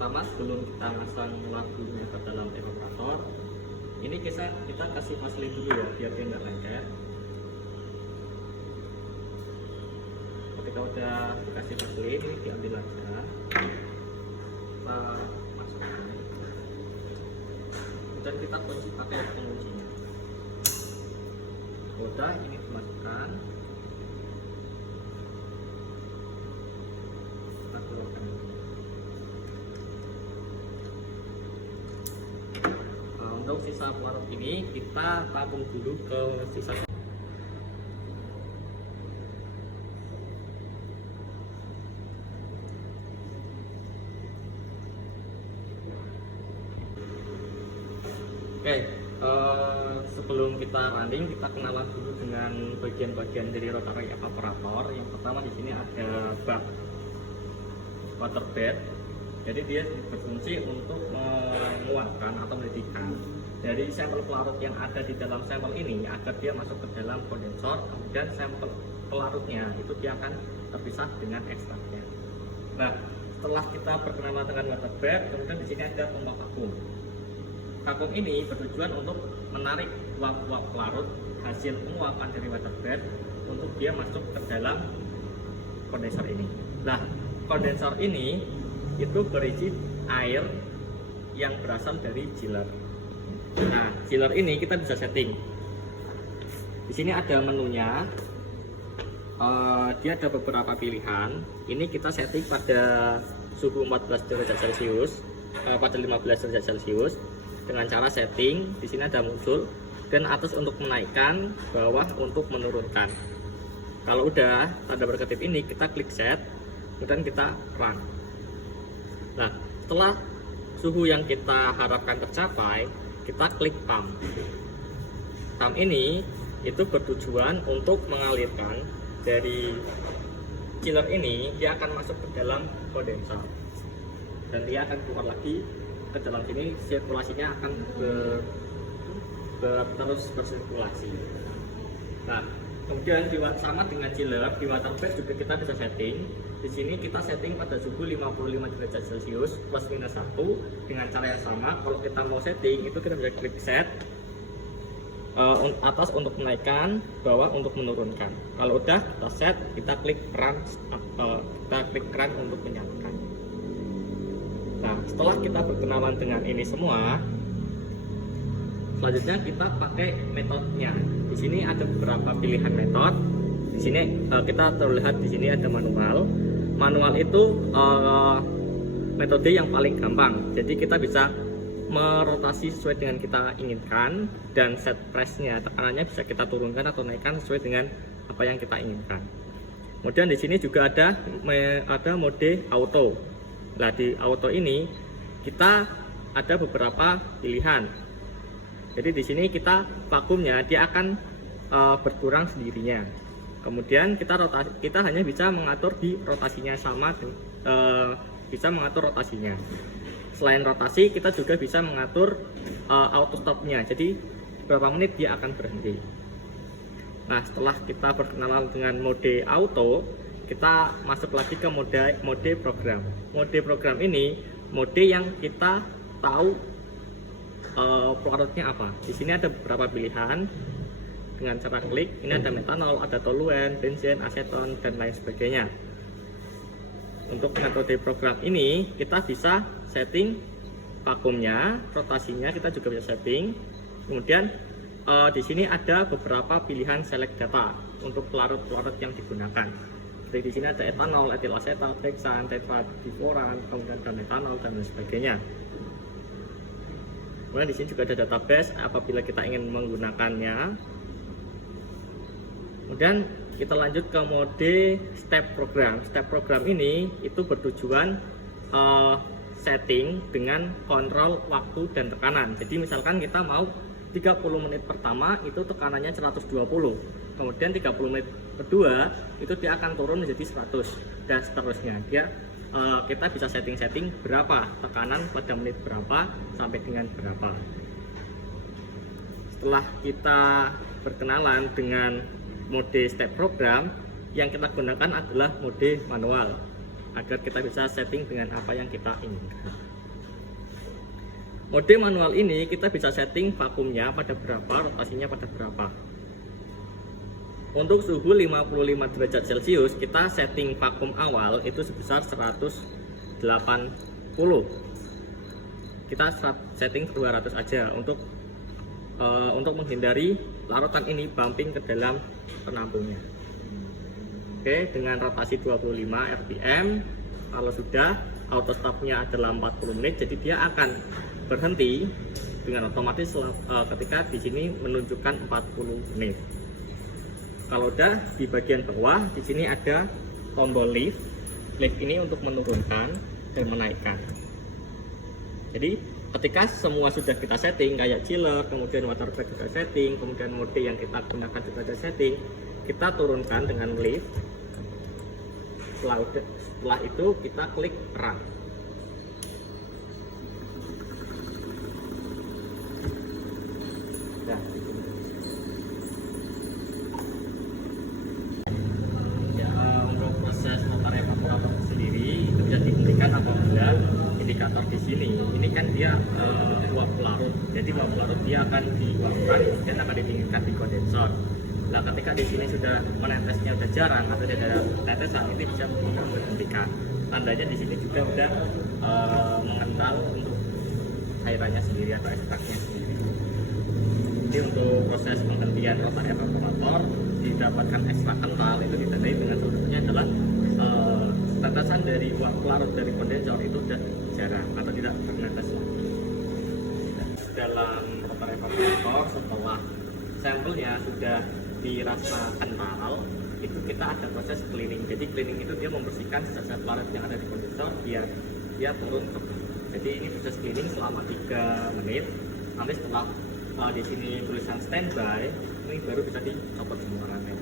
pertama sebelum kita masang lagunya ke dalam evaporator, ini kita kasih vaselin dulu ya biar dia nggak lengket. Ketika udah dikasih vaselin, ini diambil aja, kita masukkan, dan kita kunci pakai penguncinya. Udah, ini dimasukkan, kita keluarkan. Untuk sisa pelarut ini kita tabung dulu ke sisa. Oke, sebelum kita running, kita kenalan dulu dengan bagian-bagian dari rotary evaporator. Yang pertama di sini ada bak water bed. Jadi dia berfungsi untuk menguatkan atau mendidihkan dari sampel pelarut yang ada di dalam sampel ini agar dia masuk ke dalam kondensor. Kemudian sampel pelarutnya itu dia akan terpisah dengan ekstraknya. Nah, setelah kita berkenalan dengan water bed, kemudian di sini ada pompa vakum. Vakum ini bertujuan untuk menarik uap-uap pelarut hasil penguapan dari water bed untuk dia masuk ke dalam kondensor ini. Nah, kondensor ini itu berisi air yang berasal dari chiller. Nah, chiller ini kita bisa setting. Di sini ada menunya. Dia ada beberapa pilihan. Ini kita setting pada suhu 14 derajat Celcius, pada 15 derajat Celcius. Dengan cara setting, di sini ada muncul dan atas untuk menaikkan, bawah untuk menurunkan. Kalau udah tanda berkedip ini, kita klik set, kemudian kita run. Nah, setelah suhu yang kita harapkan tercapai, kita klik pump. Pump ini itu bertujuan untuk mengalirkan dari chiller ini, dia akan masuk ke dalam kondensor dan dia akan keluar lagi ke dalam sini. Sirkulasinya akan terus bersirkulasi. Nah, kemudian sama dengan chiller, di water bed juga kita bisa setting. Di sini kita setting pada suhu 55 derajat Celcius plus minus 1 dengan cara yang sama. Kalau kita mau setting itu kita bisa klik set, atas untuk menaikkan, bawah untuk menurunkan. Kalau udah kita set, kita klik run, untuk menyalakan. Nah, setelah kita berkenalan dengan ini semua, selanjutnya kita pakai metodenya. Di sini ada beberapa pilihan metode. Di sini kita terlihat di sini ada manual. Manual itu metode yang paling gampang. Jadi kita bisa merotasi sesuai dengan kita inginkan, dan set press-nya, tekanannya bisa kita turunkan atau naikkan sesuai dengan apa yang kita inginkan. Kemudian di sini juga ada mode auto. Nah, di auto ini kita ada beberapa pilihan. Jadi di sini kita vakumnya dia akan berkurang sendirinya. Kemudian kita hanya bisa mengatur di rotasinya sama, bisa mengatur rotasinya. Selain rotasi, kita juga bisa mengatur auto stopnya. Jadi berapa menit dia akan berhenti. Nah, setelah kita berkenalan dengan mode auto, kita masuk lagi ke mode program. Mode program ini mode yang kita tahu pelarutnya apa. Di sini ada beberapa pilihan. Dengan cara klik, ini ada metanol, ada toluen, benzen, aseton, dan lain sebagainya. Untuk metode program ini kita bisa setting vakumnya, rotasinya kita juga bisa setting. Kemudian di sini ada beberapa pilihan select data untuk pelarut-pelarut yang digunakan. Jadi di sini ada etanol, etil asetat, heksan, tetradifuran, kemudian dan metanol dan lain sebagainya. Kemudian di sini juga ada database apabila kita ingin menggunakannya. Kemudian kita lanjut ke mode step program. Step program ini itu bertujuan setting dengan kontrol waktu dan tekanan. Jadi misalkan kita mau 30 menit pertama itu tekanannya 120, kemudian 30 menit kedua itu dia akan turun menjadi 100 dan seterusnya. Kita bisa setting berapa tekanan pada menit berapa sampai dengan berapa. Setelah kita berkenalan dengan mode step program, yang kita gunakan adalah mode manual agar kita bisa setting dengan apa yang kita inginkan. Mode manual ini kita bisa setting vakumnya pada berapa, rotasinya pada berapa. Untuk suhu 55 derajat Celcius kita setting vakum awal itu sebesar 180. Kita setting 200 aja untuk menghindari larutan ini bumping ke dalam penampungnya. Oke, dengan rotasi 25 rpm. Kalau sudah auto stopnya adalah 40 menit, jadi dia akan berhenti dengan otomatis ketika di sini menunjukkan 40 menit. Kalau udah di bagian bawah, di sini ada tombol lift. Lift ini untuk menurunkan dan menaikkan. Jadi ketika semua sudah kita setting, kayak chiller, kemudian water bag kita setting, kemudian mode yang kita gunakan juga ada setting, kita turunkan dengan lift. Setelah itu kita klik run. Untuk proses motor evaporator sendiri itu bisa dihentikan apabila indikator di sini ini kan dia uap pelarut, jadi uap pelarut dia akan dikeluarkan dan akan didinginkan di kondensor. Nah, ketika di sini sudah menetesnya udah jarang atau tidak ada tetesan, ini bisa dihentikan. Tandanya di sini juga udah mengental untuk cairannya sendiri atau ekstraknya sendiri. Jadi untuk proses penghentian rotor evaporator didapatkan ekstrak kental itu ditandai dengan sebetulnya adalah tetesan dari uap pelarut dari kondensor itu sudah jarang atau tidak bernetes lagi. Dalam rotor evaporator setelah sampelnya sudah dirasa kental, itu kita ada proses cleaning. Jadi cleaning itu dia membersihkan sisa-sisa pelarut yang ada di kondensor biar dia turun ke bawah. Jadi ini proses cleaning selama 3 menit. Nanti setelah di sini tulisan standby, ini baru bisa dicopot semua rantai.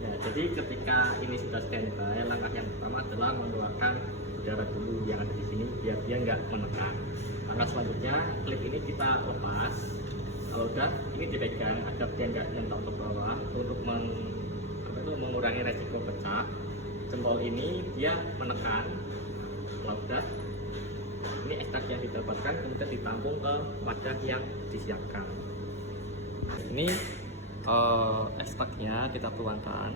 Ya, jadi ketika ini sudah standby, langkah yang pertama adalah mengeluarkan udara dulu yang ada di sini biar dia nggak menekan. Langkah selanjutnya, klip ini kita lepas. Kalau udah ini dipegang agar dia nggak nyentak ke bawah untuk mengurangi resiko pecah. Jempol ini dia menekan. Kalau udah ini ekstrak yang didapatkan kemudian ditampung ke wadah yang disiapkan. Nah, ini ekstraknya kita tuangkan.